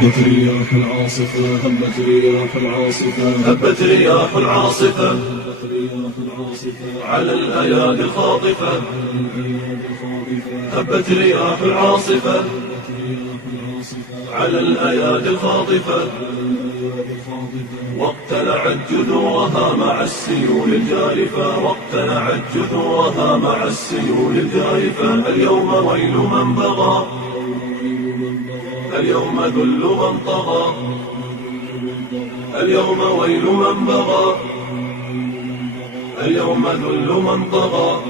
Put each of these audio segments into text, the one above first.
هبت رياح العاصفة، هبت رياح العاصفة، هبت رياح العاصفة على الأيادي الخاطفة، هبت رياح العاصفة على الأيادي الخاطفة، واقتلعت جذورها مع السيول الجارفة، واقتلعت جذورها مع السيول الجارفة. اليوم ويل من بغى، اليوم ذل من طغى، اليوم ويل من بغى، اليوم ذل من طغى.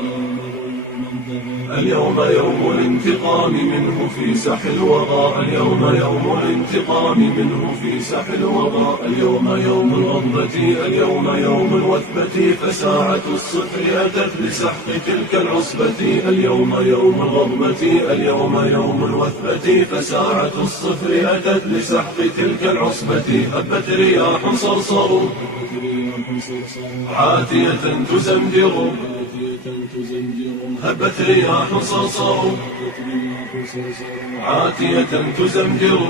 اليوم يوم الانتقام منه في ساح الوغى، اليوم يوم الانتقام منه في ساح الوغى. اليوم يوم الغضبة، اليوم يوم الوثبة، فساعة الصفر أتت لسحق تلك العصبة. اليوم يوم الغضبة، اليوم يوم الوثبة، فساعة الصفر أتت لسحق تلك العصبة. هبت رياح صرصر عاتية تزمجر، هبت رياح صرصر عاتية تزمجر،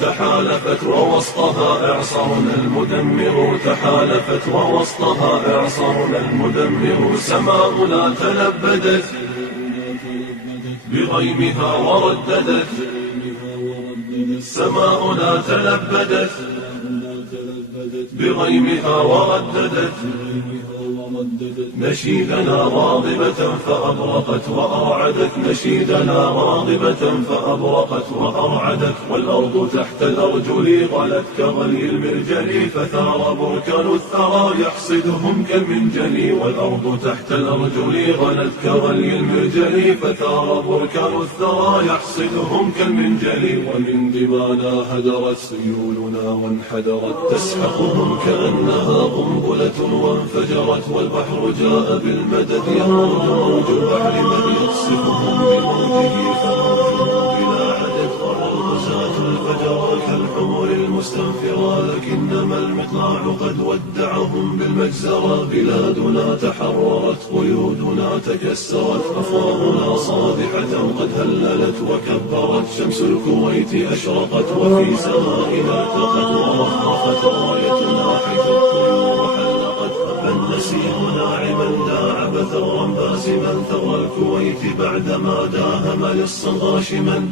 تحالفت ووسطها إعصارنا المدمر، تحالفت ووسطها إعصارنا المدمر. سماؤنا تلبدت بغيمها ورددت، سماؤنا تلبدت بغيمها ورددت، نشيدنا راغبة فأبرقت وأرعدت، نشيدنا راغبة فأبرقت وأرعدت. والأرض تحت الأرجل غلت كغلي المرجل، فثار بركان الثرى يحصدهم كالمنجل. والأرض تحت الأرجل غلت كغلي المرجل، فثار بركان الثرى يحصدهم كالمنجل. ومن دمانا هدرت سيولنا وانحدرت، تسحقهم كأنها قنبلة وانفجرت. والبحر جاء بالمدد يخرج موج البحر من يقصفهم بموجه، فموجه بلا عدد. والغزاة الفجر كالحمر المستنفرة، لكنما المطلع قد ودعهم بالمجزرة. بلادنا تحررت، قيودنا تكسرت، أفواهنا صابحة قد هللت وكبرت. شمس الكويت أشرقت وفي سمائنا التقت، ورفرفت رايتنا حيث الطيور حلقت. فالنسيم ناعما داعب ثرا باسما، ثرى الكويت بعدما داهم للصغى شما.